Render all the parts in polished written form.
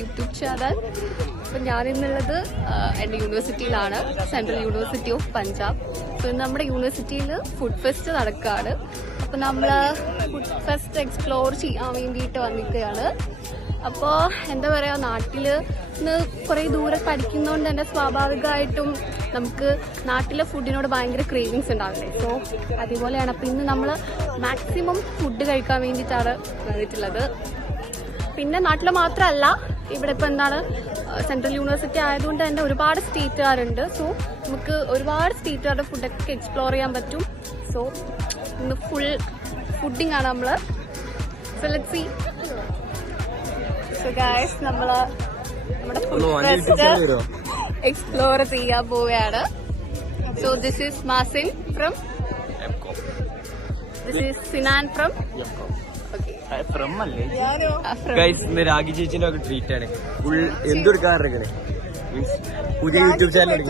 YouTube channel. അപ്പം ഞാനിന്നുള്ളത് എൻ്റെ യൂണിവേഴ്സിറ്റിയിലാണ്, central university of Punjab. So ഇന്ന് നമ്മുടെ യൂണിവേഴ്സിറ്റിയിൽ ഫുഡ് ഫെസ്റ്റ് നടക്കുകയാണ്. അപ്പം നമ്മൾ ഫുഡ് ഫെസ്റ്റ് എക്സ്പ്ലോർ ചെയ്യാൻ വേണ്ടിയിട്ട് വന്നിരിക്കുകയാണ്. അപ്പോൾ എന്താ പറയുക, നാട്ടിൽ നിന്ന് കുറേ ദൂരെ പഠിക്കുന്നതുകൊണ്ട് തന്നെ സ്വാഭാവികമായിട്ടും നമുക്ക് നാട്ടിലെ ഫുഡിനോട് ഭയങ്കര ക്രേവിങ്സ് ഉണ്ടാവില്ലേ. സോ അതുപോലെയാണ്. അപ്പോൾ ഇന്ന് നമ്മൾ മാക്സിമം ഫുഡ് കഴിക്കാൻ വേണ്ടിയിട്ടാണ് വന്നിട്ടുള്ളത്. പിന്നെ നാട്ടിൽ മാത്രമല്ല, ഇവിടെ ഇപ്പോൾ എന്താണ് സെൻട്രൽ യൂണിവേഴ്സിറ്റി ആയതുകൊണ്ട് തന്നെ ഒരുപാട് സ്റ്റേറ്റുകാരുണ്ട്. സോ നമുക്ക് ഒരുപാട് സ്റ്റേറ്റുകാരുടെ ഫുഡൊക്കെ എക്സ്പ്ലോർ ചെയ്യാൻ പറ്റും. സോ ഇന്ന് ഫുൾ ഫുഡിങ് ആണ് നമ്മൾ. So let's see. So guys, നമ്മൾ നമ്മുടെ ഫുഡ് ഫെസ്റ്റ് എക്സ്പ്ലോർ ചെയ്യാൻ പോവുകയാണ്. So this is Mazin from, this is Sinan from Ragi ചേച്ചിന്റെ ഒക്കെ ട്രീറ്റ് ആണ്. ഫുൾ എന്തെടുക്കാറില്ലേ മീൻസ് പുതിയ യൂട്യൂബ് ചാനൽ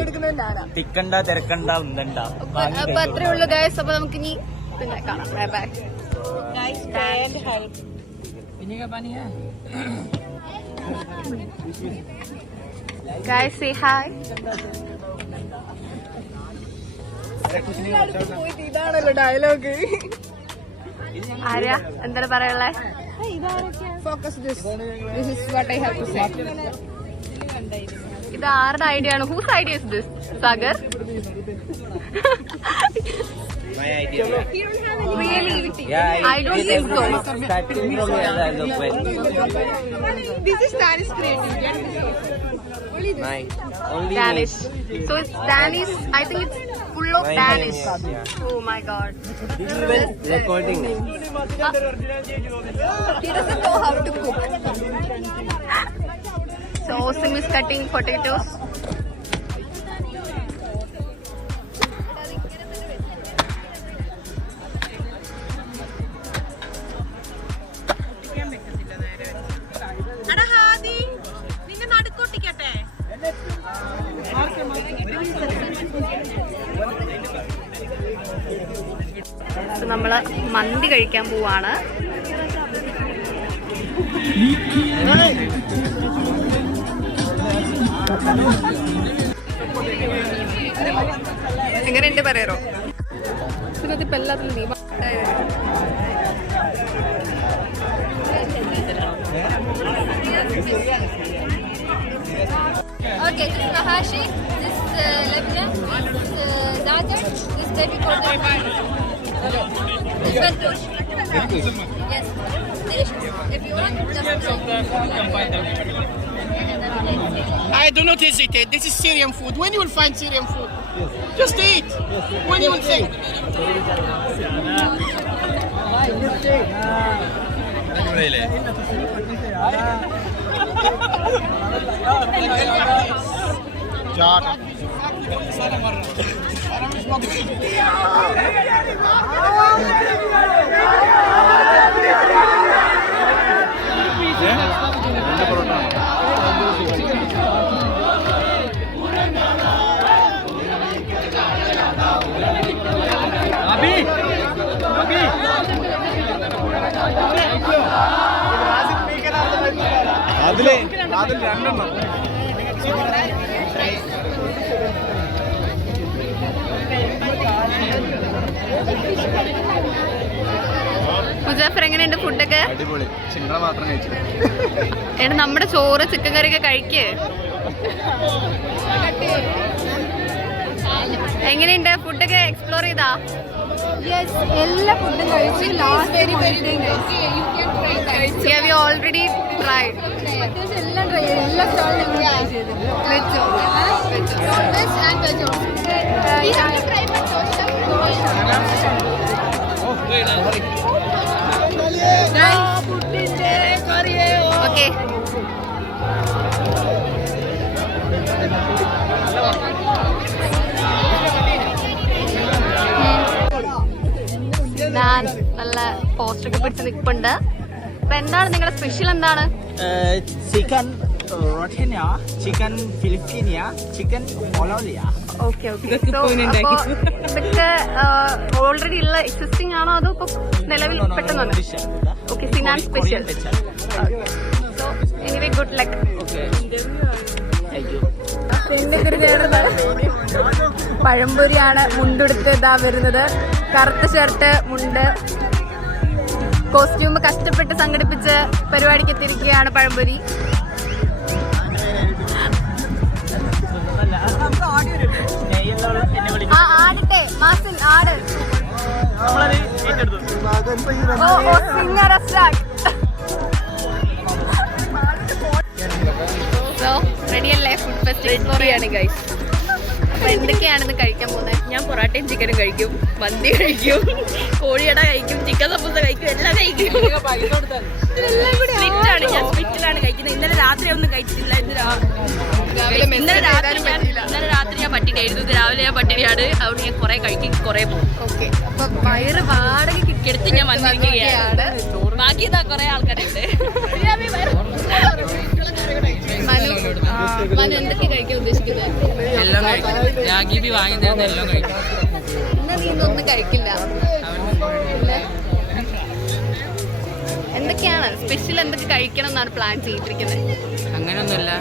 തിക്കണ്ട തിരക്കണ്ട ഒന്നണ്ട. അപ്പൊ അത്രേ ഉള്ളൂ ഗൈസ്. അപ്പൊ നമുക്ക് ഇനി പിന്നെ കാണാം. Bye bye. Guys say hi. ഇതാണല്ലോ ഡയലോഗ്. ആര്യ എന്താണ് പറയാനുള്ളേ? ഇത് ആരുടെ ഐഡിയ ആണ്? Whose idea is this? Sagar? Really? I don't think so. This is Danish creative. Danish. So it's Danish. I think it's full of Danish. Oh my god. Recording. He doesn't know how to cook. So Sim is cutting potatoes. നമ്മള് മന്തി കഴിക്കാൻ പോവാണ്. എങ്ങനെയുണ്ട് പറയാറോ? ഇതിനകത്തിപ്പോ എല്ലാത്തിലും നീ Okay, this is Mahashi, this Lebna, this Dagar, this baby called this Bertush. Yes, delicious. If you want, just I do not hesitate. This is Syrian food. When you will find Syrian food, just eat. When you will think. അതിൽ രണ്ടെണ്ണം. മുജാഫർ, എങ്ങനെയുണ്ട് ഫുഡൊക്കെ? അടിപൊളി. ചിങ്ങ മാത്രം കഴിച്ചു. ഏട്ടാ നമ്മുടെ ചോറ് ചിക്കൻ കറിയൊക്കെ കഴിക്കേ. എങ്ങനെയുണ്ട് ഫുഡൊക്കെ എക്സ്പ്ലോർ ചെയ്താ? Yes, എല്ലാ ഫുഡും കഴിച്ചു. Last very we already tried. അത്യാവശ്യം എല്ലാം ട്രൈ ചെയ്തു. എല്ലാ സ്റ്റാളും ഞങ്ങൾ ട്രൈ ചെയ്തു. വെച്ചോ? Vegetarian and vegetarian. You have to try my toaster. Okay. ഞാൻ നല്ല പോസ്റ്ററൊക്കെ പിടിച്ച് നിൽപ്പുണ്ട്. അപ്പൊ എന്താണ് നിങ്ങളുടെ സ്പെഷ്യൽ? എന്താണ്? ചിക്കൻ റൊട്ടീനിയ, ചിക്കൻ ഫിലിപ്പീനിയ, ചിക്കൻ മൊളോലിയ. Okay okay. ഇതൊക്കെ ഓൾറെഡി ഉള്ള എക്സിസ്റ്റിംഗ് ആണോ അതോ ഇപ്പൊ നിലവിൽ പെട്ടെന്ന്? Okay, Sinan special. So anyway interview good luck. പഴംപൊരിയാണ് മുണ്ടെടുത്ത് ഇതാ വരുന്നത്. കറുത്ത ഷർട്ട്, മുണ്ട്, കോസ്റ്റ്യൂം കഷ്ടപ്പെട്ട് സംഘടിപ്പിച്ച് പരിപാടിക്ക് എത്തിയിരിക്കുകയാണ് പഴംപൊരി. ആ ആടട്ടെ മാസിൻ ആട്. ഓ സിംഗർ റെഡിയല്ലേ? ഫുഡ് ഫെസ്റ്റ് എക്സ്പ്ലോർ ചെയ്യാണ് ഗൈസ്. അപ്പൊ എന്തൊക്കെയാണെന്ന് കഴിക്കാൻ പോകുന്നത്? ഞാൻ പൊറാട്ടയും ചിക്കനും കഴിക്കും, മന്തി കഴിക്കും, കോഴിയട കഴിക്കും, ചിക്കൻ സമൂസ കഴിക്കും, എല്ലാം കഴിക്കും. സ്പ്ലിറ്റാണ്, ഞാൻ സ്പ്ലിറ്റിലാണ് കഴിക്കുന്നത്. ഇന്നലെ രാത്രി ഒന്നും കഴിച്ചിട്ടില്ല. ഇന്നലെ രാത്രി ഞാൻ പട്ടിണിയായിരുന്നു. ഇത് രാവിലെ ഞാൻ പട്ടിണിയാണ്. അതുകൊണ്ട് ഞാൻ കുറെ കഴിക്കും, കുറെ പോകും. ഓക്കെ, അപ്പൊ വയറ് വാടകയ്ക്ക് എടുത്ത് ഞാൻ വന്നിരിക്കുകയാണ്. ബാക്കി ഇതാ കുറെ ആൾക്കാരുണ്ട്. മനു എന്തൊക്കെ കഴിക്കാൻ ഉദ്ദേശിക്കുന്നത്? എല്ലാം കഴിക്കും. രാഗിബി വാങ്ങി തരുന്ന എല്ലാം കഴിക്കും. ഇന്ന് നീ ഇതൊന്നും കഴിക്കില്ല. എന്തൊക്കെയാണ് സ്പെഷ്യൽ? എന്തൊക്കെ കഴിക്കണം എന്നാണ് പ്ലാൻ ചെയ്തിരിക്കുന്നത്? അങ്ങനെയൊന്നുമില്ല,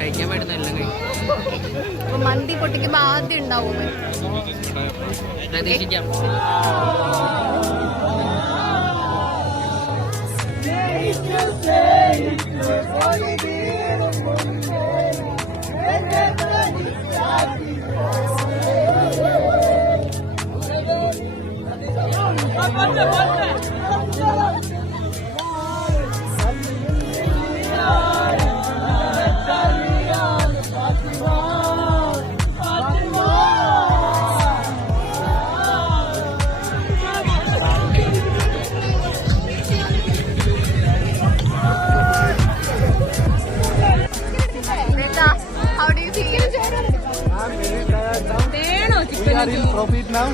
കഴിക്കാൻ പറ്റുന്ന എല്ലാം കഴിക്കും. അപ്പൊ മന്തി പൊട്ടിക്കുമ്പോ ആദ്യം ഉണ്ടാവും പ്രതീക്ഷിക്കാം. We are in profit now.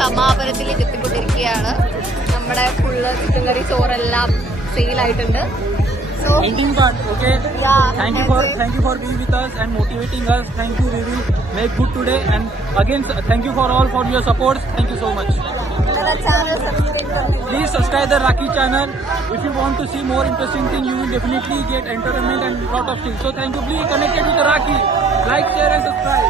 സമാപനത്തിലേക്ക് എത്തിക്കൊണ്ടിരിക്കുകയാണ്. നമ്മുടെ full chicken curry ചോറെല്ലാം സെയിലായിട്ടുണ്ട്. Ending part, okay? Yeah. Thank you for being with us and motivating us. Thank you. We will make good today. And again, thank you for all for your support. Thank you so much. Please subscribe the Raki channel. If you want to see more interesting things, you will definitely get entertainment and lot of things. So thank you. Please connected with the Raki. Like, share and subscribe.